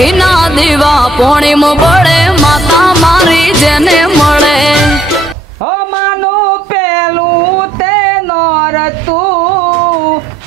ઘીના દીવા પોણીમાં બળે માતા મારી જેને મળે હો માનું પેલું તે નોરતું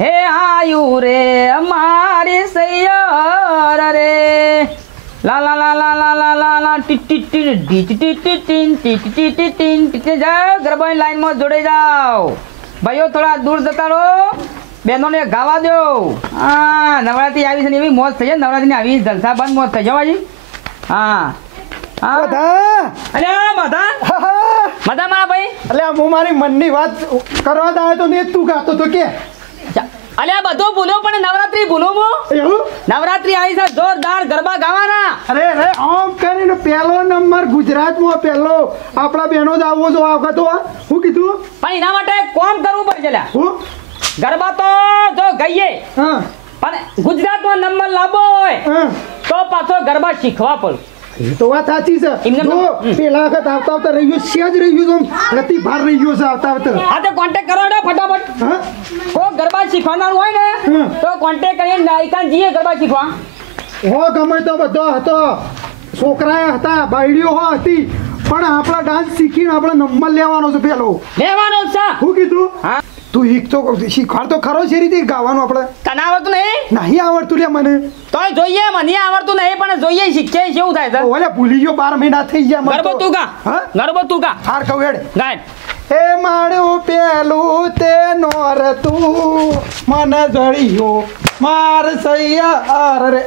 હે આયુ રે અમારી સૈયર રે લા લા લા લા લા લા લા લા T T T T T T T T T T T T જાઓ ગરબાની લાઈનમાં જોડાઈ જાઓ ભાઈઓ થોડા દૂર જતા રહો બહેનોને ગાવા દો હા નવરાત્રી આવી છે ને એવી મોજ થઈ જાય નવરાત્રીની આવી જલસા બંધ મોજ થઈ જવા હા હા અલ્યા માધા માધા મારા ભાઈ અલ્યા હું મારી મનની વાત કરવા દાય તો ને તું ગાતો તો કે અલ્યા બધું ભૂલો પણ નવરાત્રી ભૂલો મો એવું નવરાત્રી આવી છે જોરદાર ગરબા ગાવાના અરે અરે આમ કરીને પહેલો નંબર ગુજરાતમાં પહેલો આપણા બહેનો જ આવવો જો આવતો હું કીધું પણ એના માટે કોમ કરવું પડશે લ્યા હું ગરબા તો જો ગઈએ હા પણ ગુજરાતમાં નંબર લાવવો હોય હા તો પાછો ગરબા શીખવા પડે એ તો વાત સાચી છે જો પેલા વખત આવતા આવતા રહ્યું સેજ રહ્યું તો નથી ભાર રહ્યો છે આવતા આવતા હા તો કોન્ટેક્ટ કરો ને ફટાફટ હા કોઈ ગરબા શીખવાના હોય ને તો કોન્ટેક્ટ કરીને નાયકાન જઈએ ગરબા શીખવા હો ગમે તો બધો હતો છોકરાએ હતા બાયડીઓ હતી પણ આપણા ડાન્સ શીખીને આપણે નંબર લેવાનો છે પેલો લેવાનો છે હું કીધું હા તું એક તો શીખવાડ તો ખરો છે રીતે ગાવાનું આપણે તને આવડતું નહીં આવડતું લે મને તોય જોઈએ મને આવડતું નહીં પણ જોઈએ શીખે કેવું થાય છે ઓલે ભૂલી ગયો 12 મહિના થઈ ગયા મને ગરબો તું ગા હા ગરબો તું ગા હાર કહું હેડ ગાય એ મારું પેલું તે નોર તું મને જળિયો માર સૈયાર રે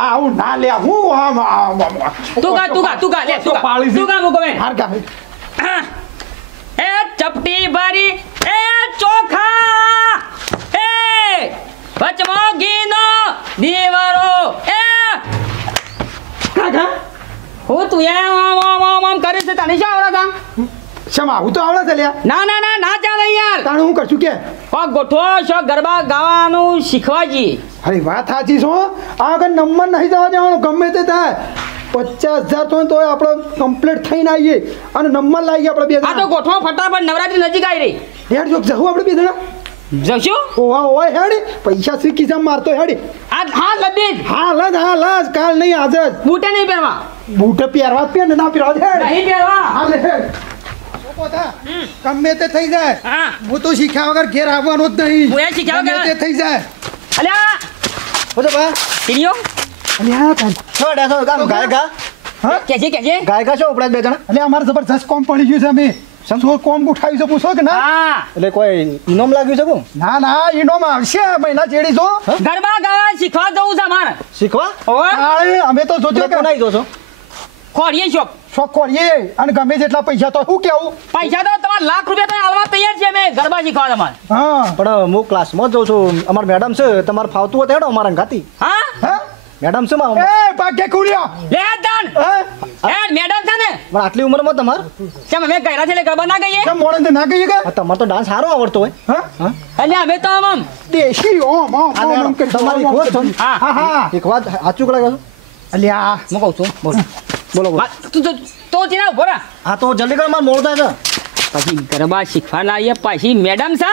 આવું ના લે હું તું ગા લે તું ગા મુકો બેન હાર ગા એ ચપટી ભરી એ ચોખા એ વચમો ઘીનો દીવારો એ કાકા હું તું આમ કરે છે તને શું આવડે તા શમા હું તો આવડે છે લ્યા ના ચાલે યાર તાણ હું કરશું કે ગોઠવો શો ગરબા ગાવાનું શીખવા જઈએ અરે વાત સાચી છો આગળ નંબર નહીં જવા દેવાનો ગમે તે થાય 50,000 તો આપણે કમ્પ્લીટ થઈને આવીએ અને નંબર લાવીએ આપણે બે આ તો ગોઠવો ફટાફટ નવરાત્રી નજીક આવી રહી હેડ જો જવું આપણે બે જણા જશું ઓય હેડ પૈસા શીખી જા મારતો હેડ હા લદી હાલ કાલ નહીં આજે બૂટે નહીં પહેરવા બૂટ પહેરવા જ ને ના પહેરવા હેડ નહીં પહેરવા હાલ હેડ ગમે તે થઈ જાય હા હું તો શીખ્યા વગર ઘેર આવવાનો જ નહીં હું એ શીખ્યા વગર ગમે તે થઈ જાય અલ્યા બોલો બા ટીડીઓ અલ્યા કાન છોડ એસો કામ ગાયકા હા કેજે ગાયકા છો ઉપડે બે જણા એટલે અમારે જબરજસ્ત કોમ પડી ગયું છે અમે શું કોમ ઉઠાવી છે પૂછો કે ના હા એટલે કોઈ ઇનામ લાગ્યું છે કોણ ના ઈનોમાં આવશે મહિના ચેડી છો ગરબા ગાવા શીખવા જવું છે મારે શીખવા ઓય અમે તો જોજો કે કોનાઈ જો છો ખોડીએ શોપ શોખ કરીએ અને ગમે જેટલા પૈસા તો શું કેવું પૈસા તો તમારે લાખ રૂપિયા તો આલવા તૈયાર છે અમે ગરબા શીખવા તમારે હા પણ હું ક્લાસમાં જ જાઉં છું અમાર મેડમ છે તમારે ફાવતું હોય તો હેડો અમારા ખાતી હા હા મેડમ છે માં એ ભાગ્ય કુડિયો લે દાન એ મેડમ છે ને પણ આટલી ઉંમરમાં તમાર કેમ અમે કર્યા છે એટલે ગરબા ના ગઈએ કેમ મોડે ના કહીએ કે તમારે તો ડાન્સ સારો આવડતો હોય હા એટલે અમે તો આમ દેશી ઓમ તમારી ખોટ છો ને? હા હા એક વાત સાચું કલાક અલ્યા હું કહું છું બોલો તું તો ચીના ઉભો રહે હા તો જલ્દી કરો મારે મોડું થાય પછી ગરબા શીખવા લાવીએ પછી મેડમ છે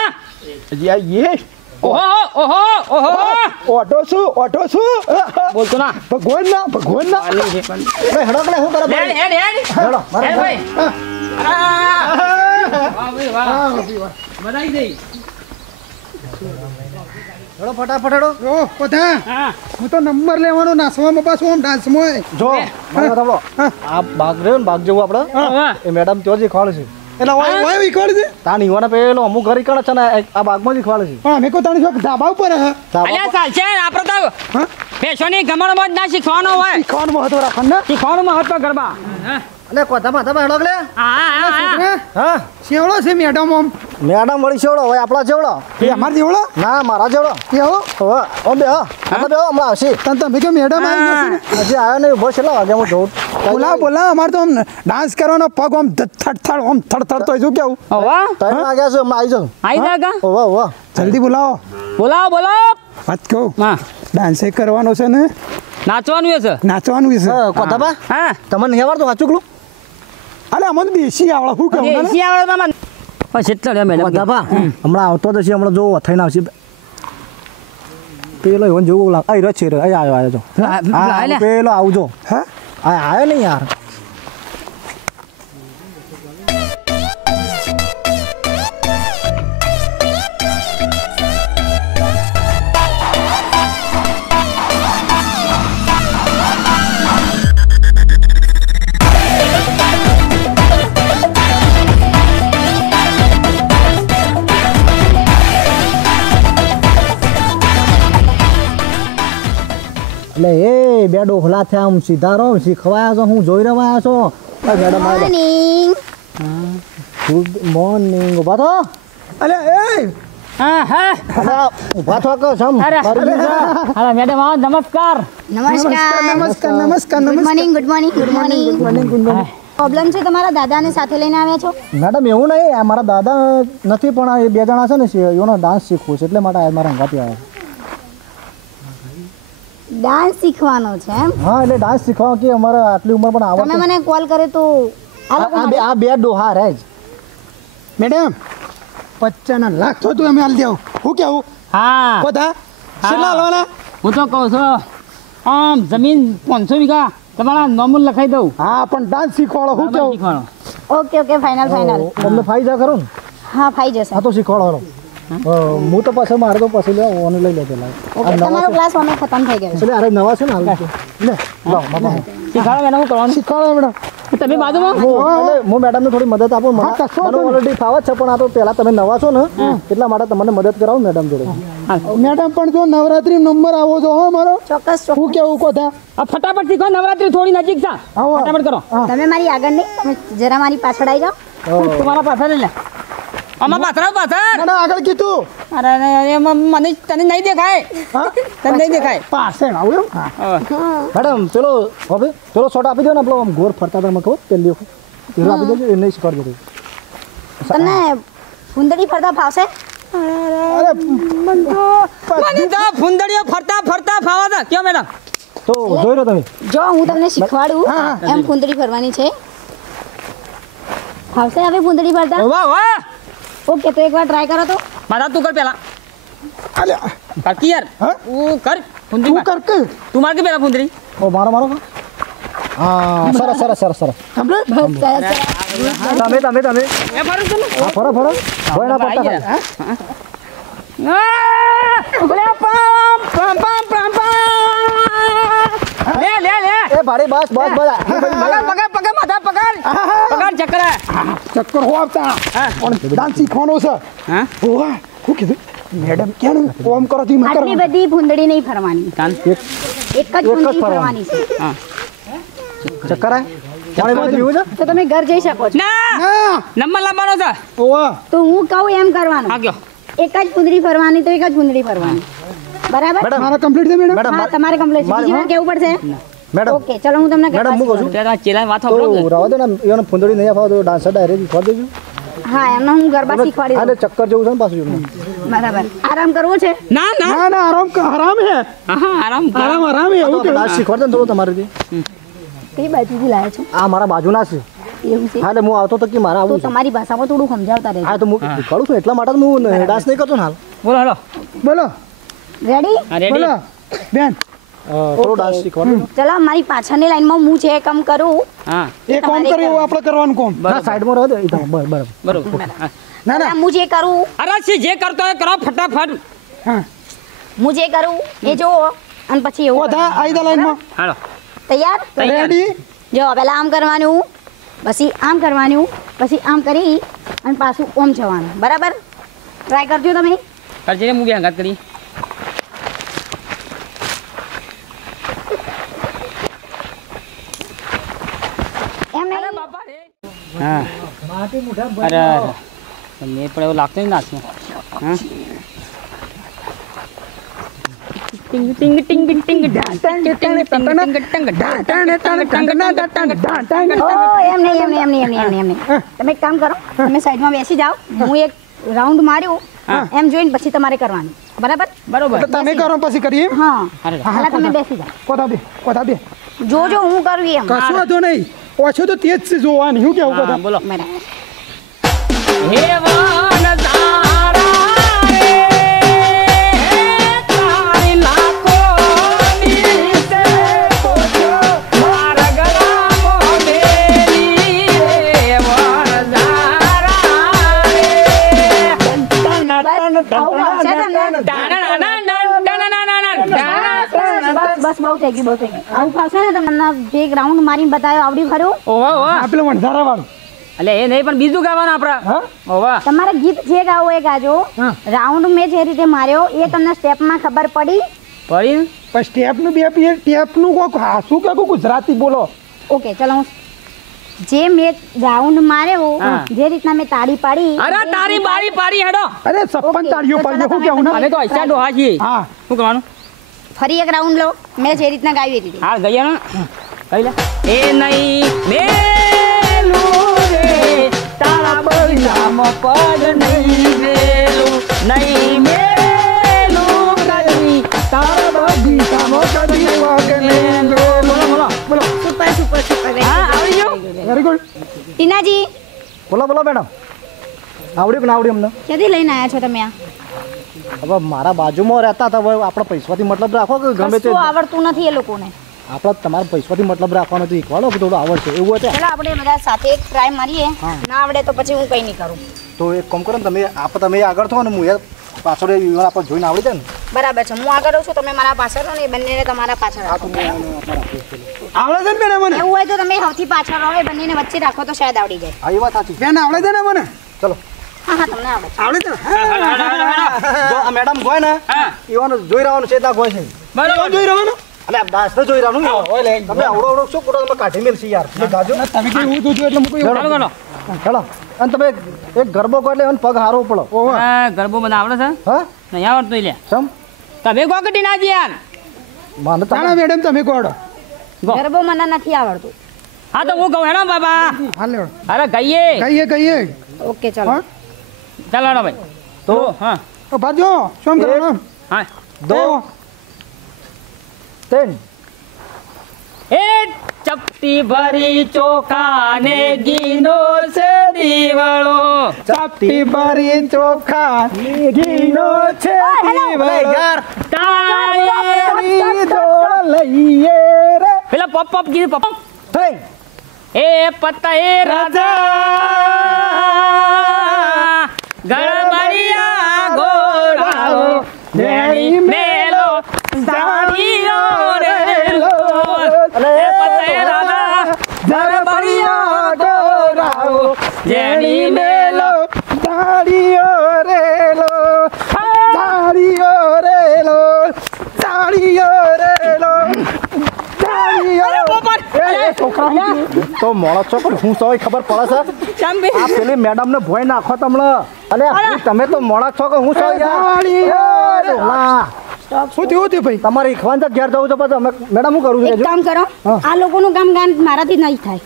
યે ઓહો ઓટો શું બોલતો ના ભગવાન ના છે હેડો કલે હું કરે હેડ હેડો મારે ભાઈ વાહ બધાઈ દઈ હેડો ફટાફટ હેડો ઓ બધા હા હું તો નંબર લેવાનો નાસવામાં પાછું આમ ડાન્સમાં જો મારે સાંભળો આ બાગ રહ્યો ને બાગ જેવું આપણે એ મેડમ ત્યાં જ ખવાડે છે એટલે ઓય વિખોડ છે તાણ ઈવાને પેલો અમુક ઘરી કરે છે ને આ બાગમાં જ ખવાડે છે પણ અમે કો તાણી શોખ ધાબા ઉપર અલ્યા ચાલશે આપણે તો પેશોની ગમણમાં જ ના શીખવાનો હોય શીખવાનું મહત્વ રાખવાનું ને શીખવાનું મહત્વ ગરબા અને કોથામાં હેડો કલે હા હા શેવડો છે મેડમ આમ મેડમ વળી છેવડો હોય આપણા જેવડો એ અમાર જેવડો ના મારા જેવડો કેવો હવે ઓ બે હા બે હમણાં આવશે તમે કે મેડમ આવી જશે ને હજી આવ્યો નહીં ઉભો છેલ્લા વાગે હું જોઉં બોલા અમારે તો આમ ડાન્સ કરવાનો પગ આમ થડ તો શું કેવું ઓવા 3 વાગ્યા છે હમણાં આવી જાઉં આઈ જાગા ઓવા જલ્દી બોલાવો બોલાવો વાત કહું હા ડાન્સ કરવાનો છે ને નાચવાનું છે નાચવાનું છે કોથાબા હા તમને નહીં આવડતું સાચું અરે અમને દેશી આવડે શું કેવું દેશી આવડે મામા પછી એટલો રે મેડમ કોથાબા હમણાં આવતો જ છે હમણાં જો થઈને આવશે પેલો એવન જેવું લાગ આ રચ છે રે આવ્યો જો હા પેલો આવજો હા આ આવ્યો ને યાર એટલે એ બે ડોખલા થયા આમ સીધા રહો શીખવાયા છો હું જોઈ રહ્યા છો મેડમ મોર્નિંગ ગુડ મોર્નિંગ ઉભા થો અલે એ હા હા ઉભા થો કે સમ હા મેડમ આવો નમસ્કાર નમસ્કાર નમસ્કાર નમસ્કાર good morning good morning good morning problem છે તમારા દાદાને સાથે લઈને આવ્યા છો મેડમ એવું નહીં આ મારા દાદા નથી પણ આ એ બે જણા છે ને એનો ડાન્સ શીખવું છે એટલે માટે આ મારા હંગાથી આવ્યા ડાન્સ શીખવાનો છે એમ હા એટલે ડાન્સ શીખવા કે અમારે આટલી ઉંમર પણ તમે આવડતું મને કોલ કરે તો આ બે ડોહા રહે જ મેડમ 50 લાખ તો તું અમે હાલ દેવું હું કેવું હા કોથા કેટલા હાલવાના હું તો કહું છું આમ જમીન 500 વીઘા તમારા નોમુલ લખાઈ દઉં હા પણ ડાન્સ શીખવાડો હું કેવું શીખવાડો ઓકે ઓકે ફાઇનલ ફાઇનલ તમને ફાયદા ખરો ને હા ફાઈ જશે હા તો શીખવાડો હું તો પછી મારે તો પછી લે ઓને લઈ લે પેલા ઓકે તમારો ક્લાસ અમે ખતમ થઈ ગયો એટલે અરે નવા છે ને હાલ લે લો બાપા શીખવાડો મેડમ હું કરવાનું શીખવાડો મેડમ તમે બાજુમાં હું મેડમને થોડી મદદ આપું મને ઓલરેડી ફાવત છે પણ આ તો પહેલા તમે નવા છો ને એટલા માટે તમને મદદ કરાવું મેડમ જોડે મેડમ પણ જો નવરાત્રી નંબર આવો છો હો મારો ચોક્કસ હું કેવું કોથા આ ફટાફટ શીખો નવરાત્રી થોડી નજીક છે આવો. ફટાફટ કરો તમે મારી આગળ નહીં તમે જરા મારી પાછળ આવી જાઓ તમારા પાછળ લે આમાં પાછળ પાછળ મને આગળ કીધું અરે એમાં મને તને નહીં દેખાય હા તને નહીં દેખાય પાસે આવું એમ હા મેડમ પેલો હવે પેલો શોટ આપી દો ને આપણો આમ ગોળ ફરતા હતા મને ખબર પહેલી વખત પેલો આપી દેજો એ નહીં શીખવાડી દેજો તમને ફૂંદડી ફરતા ફાવશે અરે મને તો ફૂંદડીઓ ફરતા ફરતા ફાવા હતા કેમ મેડમ તો જોઈ લો તમે જો હું તમને શીખવાડું એમ ફૂંદડી ફરવાની છે ફાવશે હવે ફૂંદડી ફરતા વાહ વાહ ઓકે તો એકવાર ટ્રાય કરો તો મારા તું કર પેલા અલે કરતી યાર હા? તું કર ફૂંદડી તું માર. કર કે તું માર કે પેલા ફૂંદડી ઓ મારો મારો હા સરસ સરસ સરસ સરસ સાંભળે બસ સરસ તમે તમે તમે એ ફરું છું ને. હા ફરો ફરો ભોયના પત્તા આવી ખાલી. લે પમ પમ પમ પમ પમ લે લે લે એ ભાડી બસ બસ બસ પકડ પકડ પકડ માથા પકડ પકડ ચક્કર ચક્કર હો આવતા હા પણ ડાન્સ શીખવાનો છે હા ઓવા હું કીધું મેડમ ક્યાં કોમ કરો તી મત આટલી બધી ફૂંદડી નહીં ફરવાની કાન એક જ ફૂંદડી ફરવાની છે હા ચક્કર આવે પાણી પાણી પીવું છે તો તમે ઘર જઈ શકો છો ના હા નંબર લાવવાનો છે ઓવા તો હું કહું એમ કરવાનું હા ગયો એક જ ફૂંદડી ફરવાની તો એક જ ફૂંદડી ફરવાની બરાબર મારા કમ્પ્લીટ છે મેડમ મેડમ હા તમારે કમ્પ્લીટ બીજી વાર કેવું પડશે મેડમ ઓકે ચલો હું તમને મેડમ, હું કહું છું. ત્યારે ચેલા વાત તો સાંભળો રવા દે ને એને ફૂંદડી નહીં અપાવો તો ડાન્સર ડાયરેક્ટ શીખવાડી દેજો હા એમને હું ગરબા શીખવાડી હા દઉં એટલે ચક્કર જેવું છે ને પાછું બરાબર આરામ કરવો છે ના ના ના ના આરામ હરામ હે હા આરામ કર. આરામ હરામ હે એવું કે ડાન્સ શીખવાડે ને થોડું તમારે કઈ બાજુથી લાવ્યા છો આ મારા બાજુના છે એવું છે હા એટલે હું આવતો તો કે મારે તો આવું છે તમારી ભાષામાં થોડું સમજાવતા રહેજો હા તો હું શીખવાડું છું એટલા માટે જ હું ડાન્સ નહીં કરતો ને હાલ બોલો હેલો બોલો રેડી હા રેડી બોલો બેન થોડો ડાન્સ શીખવાડું ચલો મારી પાછળની લાઈનમાં હું જે કામ કરું હા એ કોમ કરે એવું આપણે કરવાનું કોમ ના સાઈડમાં રહો દે એ તો બરાબર બરોબર હા. ના ના હું જે કરું અરે સી જે કરતો હોય કરો ફટાફટ હા હું જે કરું એ જોવો અને પછી એવું કોથા આઈ દા લાઈનમાં હાલો કરવાનું. તૈયાર રેડી જો પહેલા આમ કરવાનું પછી આમ કરવાનું પછી આમ કરી અને પાછું ઓમ જવાનું બરાબર ટ્રાય કરજો તમે કરજે ને હું બી હંગાત કરી એમ નહીં હા અરે અરે મેં પણ એવું લાગતું નહીં નાચમાં હા ટિંગ ટિંગ ટિંગ ટિંગ ડાં ટિંગ ટિંગ ટિંગ ટિંગ ટિંગ ડાં ઓ એમ નહીં એમ નહીં એમ નહીં એમ નહીં એમ નહીં એમ નહીં તમે એક કામ કરો તમે સાઈડમાં બેસી જાઓ હું એક રાઉન્ડ માર્યું એમ જોઈને પછી તમારે કરવાનું બરાબર બરોબર તો તમે કરો પછી કરીએ હા અરે પહેલા તમે બેસી જાઓ કોથા બે જોજો હું કરું એમ કશું વાંધો નહીં ઓછો તો તેજ છે જોવાની શું કેવું હા કોથા બોલો બરાબર હે વાન તારા રે તારી થઈ ગયું બહુ થઈ ગયું આવું ફાવશે ને તમને જે રાઉન્ડ મારીને બતાવ્યો આવડ્યું ખરું ઓહો ઓહો આ પેલું વણઝારા વાળું એટલે એ નહીં પણ બીજું ગાવાનું આપણે હા ઓહો તમારે ગીત જે ગાવું એ ગાજો હા. રાઉન્ડ મેં જે રીતે માર્યો એ તમને સ્ટેપમાં ખબર પડી પડી પણ સ્ટેપનું બે ટેપનું કોક હાસું કે કોક ગુજરાતી બોલો ઓકે ચલો હું જે મેં રાઉન્ડ માર્યો હા. જે રીતના મેં તાળી પાડી અરે તારી બારી પાડી હેડો અરે સપ્પન ઓકે, તાળીઓ તો પાડીએ ચાલો શું કેવું અમે ને તો હસ્યા ડોહા છીએ હા શું કરવાનું ફરી એક રાઉન્ડ લો મેં જે રીતના ગાવી હતી હાલ ગયા ને કઈ લે એ નહીં મેલું રે તારા બગીચામાં પગ નહીં મેલું નહીં મેલું કદી તારા બગીચામાં કદી પગ નહીં મેલું. બોલો સુપર સુપર સુપર હા આવડી ગયું વેરી ગુડ ટીનાજી બોલો બોલો મેડમ આવડ્યું કે ના આવડ્યું અમને ક્યાંથી લઈને આવ્યા છો તમે આ હવે મારા બાજુમાં રહેતા હતા હવે આપણે પૈસાથી મતલબ રાખો કે ગમે તે કશું આવડતું નથી એ લોકોને આપણે તમારે પૈસાથી મતલબ રાખવાનો તો શીખવાડો કે થોડું આવડશે એવું છે ચલો આપણે બધા સાથે એક ટ્રાય મારીએ ના આવડે તો પછી હું કંઈ નહીં કરું તો એક કામ કરો ને તમે આગળ થો ને હું એ પાછળ આપણે જોઈને આવડી જાય ને બરાબર છે હું આગળ રહું છું તમે મારા પાછળ રહો ને એ બંનેને તમારા પાછળ રાખો આવડે છે ને બેન મને એવું હોય તો તમે સૌથી પાછળ રહો એ બંનેને વચ્ચે રાખો તો શાયદ આવડી જાય આ એ વાત સાચી બેન આવડે છે ને મને ચલો હા હા તમને આવડે છે. આવડે છે જો આ મેડમ ગોય ને હા. એવાનું જોઈ રહેવાનું છે ત્યાં ગોય છે બરાબર જોઈ રહ્યો ને એટલે આ દાસને જોઈ રહેવાનું તમે આવડો શું પૂરો તમે કાઢી મેલશી યાર તમે ગાજો તમે કેવું હું જોજો એટલે મૂકું ચાલો ચાલો ચલો અને તમે એક ગરબો કરો એટલે એને પગ હારવો પડો હા ગરબો બધા આવડે છે હા નહીં આવડતું લે સમ તમે ગોકટી ના જી યાર માને ચાલો મેડમ તમે કોડો ગો. ગરબો મને નથી આવડતું હા તો હું કહું હેડો બાબા હાલ લેવડો અરે કહીએ કહીએ ઓકે ચલો હા ચાલો હેડો ભાઈ તો હા તો ભાજો શું કરવાનું હા દો ત્રણ એ ચપટી ભરી ચોખા ને ગીનો છે દીવાળો ચાપટી ભરી ચોખા ઘીનો છે દીવાળો. યાર તાળી દોડ લઈએ રે પેલા પપ પપ કીધું પપ થઈ એ પતા એ રાજા ગળબડિયા ઘોડાઓ વેણી મેલો સાડીઓ રેલો એ પતા એ રાજા ગળબડિયા ઘોડાઓ વેણી મેલો દાડીઓ રેલો દાડીઓ રેલો દાડીઓ રેલો તો મોળો છો પણ હું સૌ ખબર પડે છે ચાંબી આ પેલી મેડમ ને ભોય નાખો તમને અલે તમે તો મોળા છો કે હું સૌ દાડીઓ શું થયું ભાઈ તમારે ઈખવાન તો ઘેર જવું છે પછી અમે મેડમ હું કરું એક છું કામ કરો આ લોકોનું કામ મારાથી નહીં થાય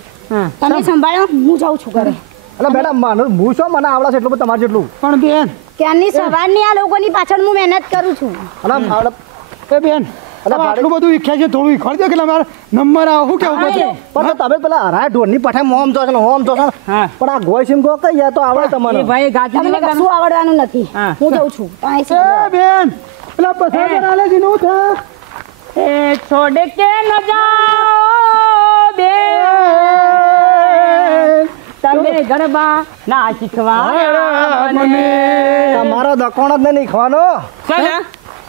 તમે સંભાળો હું જાઉં છું ઘરે એટલે મેડમ માનું હું શું મને આવડે છે એટલું બધું તમારે જેટલું પણ બેન ક્યારની સવારની આ લોકોની પાછળ હું મહેનત કરું છું અને આવડે એ બેન અલા, હવે આટલું બધું ઈચ્છા છે થોડું ઈખવાડજો કે મારે નંબર આવો શું કેવું બધું પણ તમે પેલા હરાય ઢોરની પઠાઈ મોમ જો છે ને હોમ જો છે ને. હા. પણ આ ગોય સિંહ ગો કઈ યાર તો આવડે એ તમને ભાઈ ગાતી તમને નહીં કશું આવડવાનું નથી હા. હું જાઉં છું અહીં એ સંભાળો. બેન પેલા પસાર આલે છે નું છે એ છોડ કે ન જાઓ બે તમે ગરબા ના શીખવા મને તમારો દકોણ જ નહીં ઈખવાનો શું છે?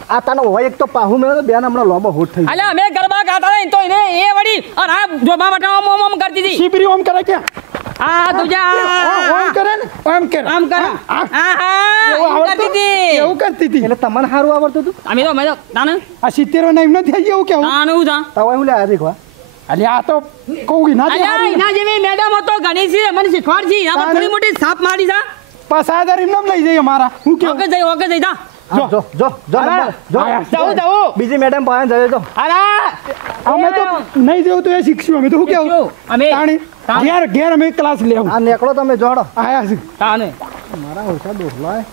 આ તને હોય એક તો પાહુ મેળો તો બેન હમણાં લોબો હોટ થઈ અલ્યા અમે ગરબા ગાતા નહીં તો એને એ વળી અને આ જોબા બટાવા મોમ મોમ કરતી હતી શિબરી ઓમ કરે કે આ તુજા ઓમ કરે ને ઓમ કરે આમ કર આ. આહા એવું એમ કરતી આવડતું? હતી એવું કરતી હતી એટલે તમને સારું આવડતું હતું અમે તો તાને આ 70 ના એમ નથી થઈ એવું કેવું તાનું જા તો હવે હું લે આ શીખવા અલી આ તો કહું ના અલ્યા એના જેવી મેડમ હતો ઘણી છે મને શીખવાડજી આ થોડી મોટી સાપ મારી જા પસાદર એમ નામ લઈ જઈએ મારા હું કેવું ઓકે જઈ જા જો જો જો જો અરે, નંબર, જો આયા. જાઉં જાઉં બીજી મેડમ પાસે જજો તો અલા અમે તો નહીં જેવું તો એ શીખશું અમે તો શું કેવું અમે તાણી ઘેર અમે ક્લાસ લેવું આ નેકળો તમે જોડો આયા છે તાને મારા ઓછા ડોહલા